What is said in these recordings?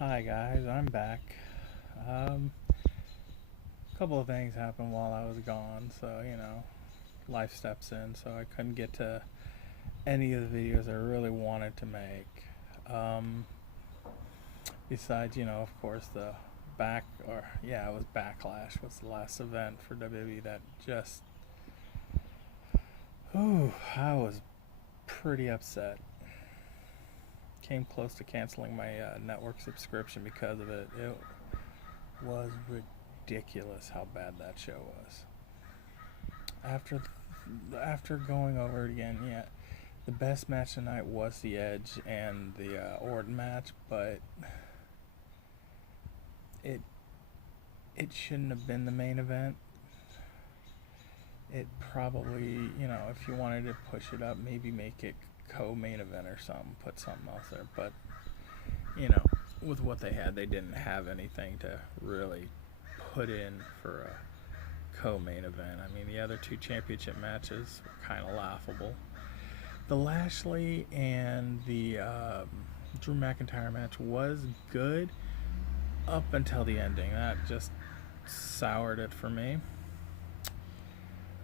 Hi guys, I'm back. Um, a couple of things happened while I was gone, so life steps in. So I couldn't get to any of the videos I really wanted to make. Um, Besides, of course, the it was Backlash was the last event for WWE that just, I was pretty upset. Came close to canceling my network subscription because of it. It was ridiculous how bad that show was. After after going over it again, yeah, the best match tonight was the Edge and the Orton match, but it it shouldn't have been the main event. It probably, if you wanted to push it up, maybe make it co-main event or something, put something else there. But you know, with what they had, they didn't have anything to really put in for a co-main event. I mean, the other two championship matches were kind of laughable. The Lashley and the Drew McIntyre match was good up until the ending. That just soured it for me.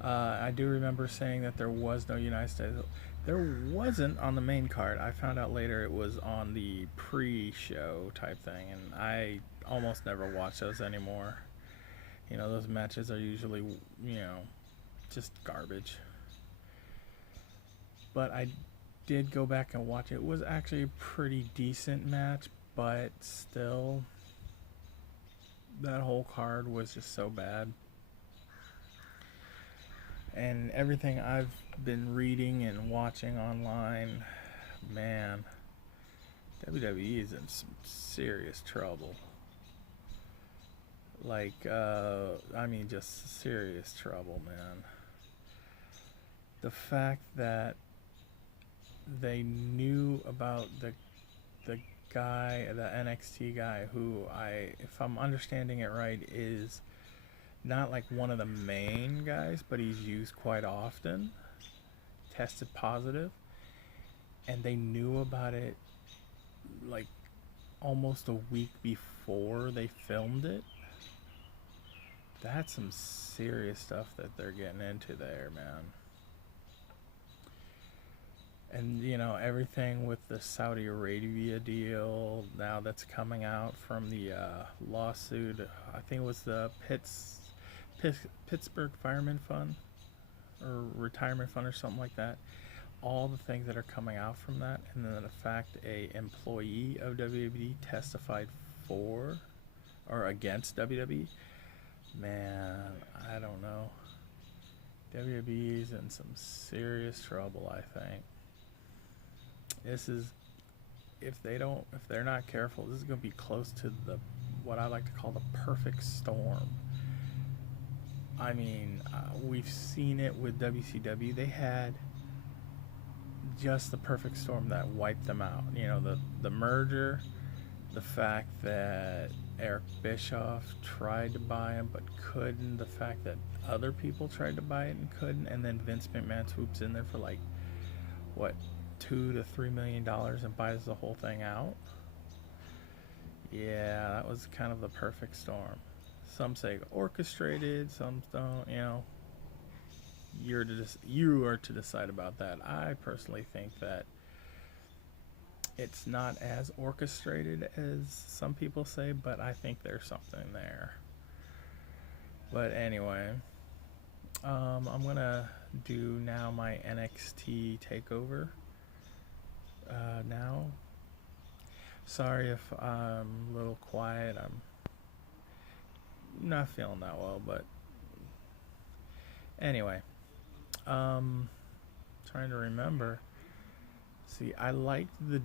I do remember saying that there was no United States. There wasn't on the main card. I found out later it was on the pre-show type thing, and I almost never watch those anymore. Those matches are usually, just garbage. But I did go back and watch it. It was actually a pretty decent match, but still, that whole card was just so bad. And everything I've been reading and watching online, man, WWE is in some serious trouble. Just serious trouble, man. The fact that they knew about the guy, the NXT guy, who if I'm understanding it right, is not like one of the main guys, but he's used quite often, tested positive, and they knew about it like almost a week before they filmed it. That's some serious stuff that they're getting into there, man. And everything with the Saudi Arabia deal now that's coming out from the lawsuit. I think it was the Pittsburgh Fireman Fund or Retirement Fund or something like that. All the things that are coming out from that, and then the fact a employee of WWE testified for or against WWE. Man, I don't know. WWE's in some serious trouble, I think. This is if they're not careful, this is going to be close to the what I like to call the perfect storm. I mean, we've seen it with WCW. They had just the perfect storm that wiped them out. The merger, the fact that Eric Bischoff tried to buy him but couldn't, the fact that other people tried to buy it and couldn't, and then Vince McMahon swoops in there for like what, $2 to $3 million and buys the whole thing out. Yeah, that was kind of the perfect storm. Some say orchestrated, some don't. You are to decide about that. I personally think that it's not as orchestrated as some people say, but I think there's something there. But anyway, I'm gonna do now my NXT takeover. Now, sorry if I'm a little quiet. I'm not feeling that well, but anyway, trying to remember. See, I liked the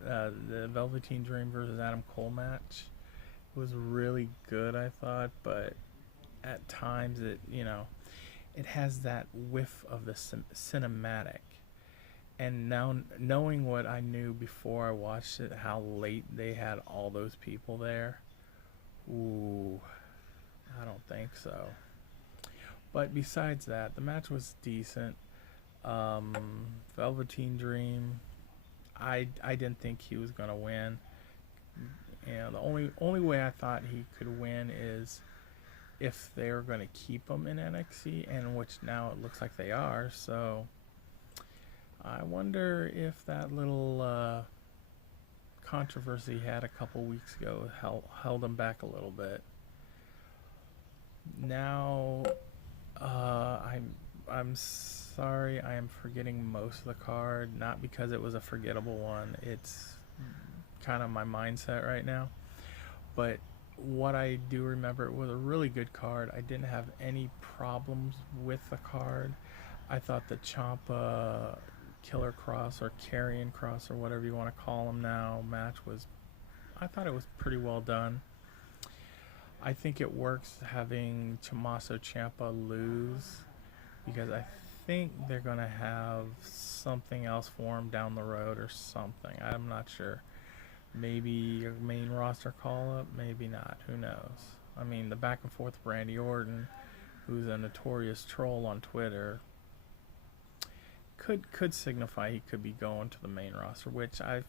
the Velveteen Dream versus Adam Cole match. It was really good, I thought, but at times it has that whiff of the cinematic. And now, knowing what I knew before I watched it, how late they had all those people there, ooh, I don't think so. But besides that, the match was decent. Velveteen Dream, I didn't think he was gonna win. And the only way I thought he could win is if they were going to keep him in NXT, and which now it looks like they are. So I wonder if that little controversy he had a couple weeks ago held him back a little bit. Now, I'm sorry, I am forgetting most of the card, not because it was a forgettable one. It's kind of my mindset right now. But what I do remember, it was a really good card. I didn't have any problems with the card. I thought the Ciampa Killer Cross or Carrion Cross or whatever you want to call them now match was, I thought it was pretty well done. I think it works having Tommaso Ciampa lose because I think they're going to have something else for him down the road or something. I'm not sure. Maybe a main roster call-up, maybe not. Who knows? I mean, the back and forth with Randy Orton, who's a notorious troll on Twitter, could signify he could be going to the main roster, which I'd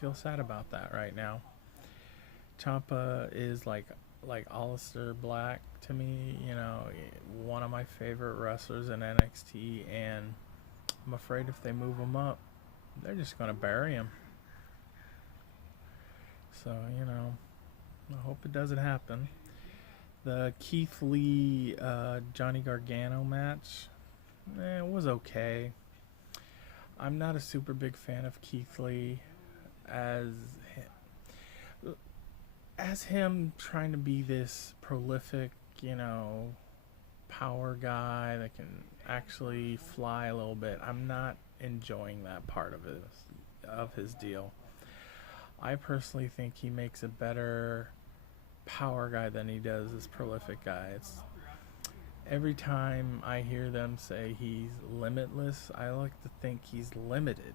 feel sad about that right now. Ciampa is like Aleister Black to me, you know, one of my favorite wrestlers in NXT, and I'm afraid if they move him up, they're just going to bury him. So, you know, I hope it doesn't happen. The Keith Lee Johnny Gargano match, it was okay. I'm not a super big fan of Keith Lee as him trying to be this prolific, you know, power guy that can actually fly a little bit. I'm not enjoying that part of his deal. I personally think he makes a better power guy than he does this prolific guy. Every time I hear them say he's limitless, I like to think he's limited.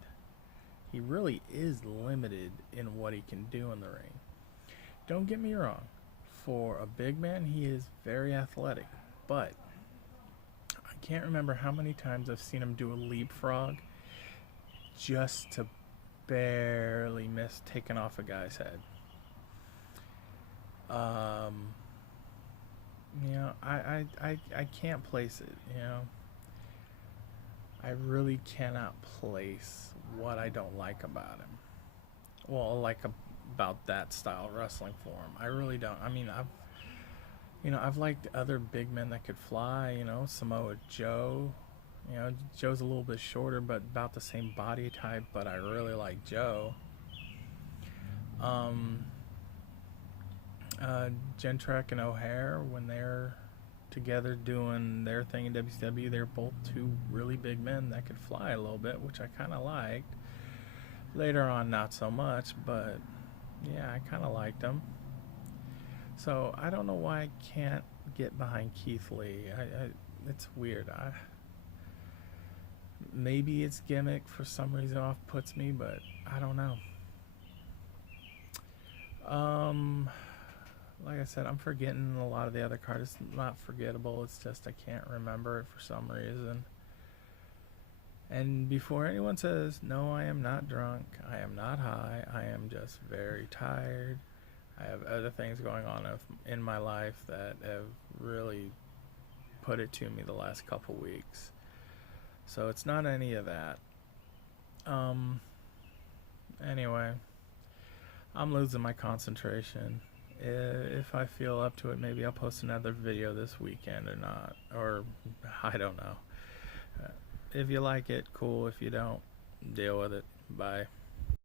He really is limited in what he can do in the ring. Don't get me wrong. For a big man, he is very athletic. But I can't remember how many times I've seen him do a leapfrog just to barely miss taking off a guy's head. You know, I can't place it, you know. I really cannot place what I don't like about him. Well, like about that style of wrestling for him. I really don't. I mean, I've liked other big men that could fly, you know, Samoa Joe. You know, Joe's a little bit shorter, but about the same body type, but I really like Joe. Gentrek and O'Hare, when they're together doing their thing in WCW, they're both two really big men that could fly a little bit, which I kind of liked. Later on, not so much, but yeah, I kind of liked them. So I don't know why I can't get behind Keith Lee. It's weird. Maybe it's gimmick for some reason off puts me, but I don't know. Like I said, I'm forgetting a lot of the other cards. It's not forgettable. It's just I can't remember it for some reason. And before anyone says, no, I am not drunk, I am not high, I am just very tired. I have other things going on in my life that have really put it to me the last couple weeks. So it's not any of that. Anyway, I'm losing my concentration. If I feel up to it, maybe I'll post another video this weekend or not. Or, I don't know. If you like it, cool. If you don't, deal with it. Bye.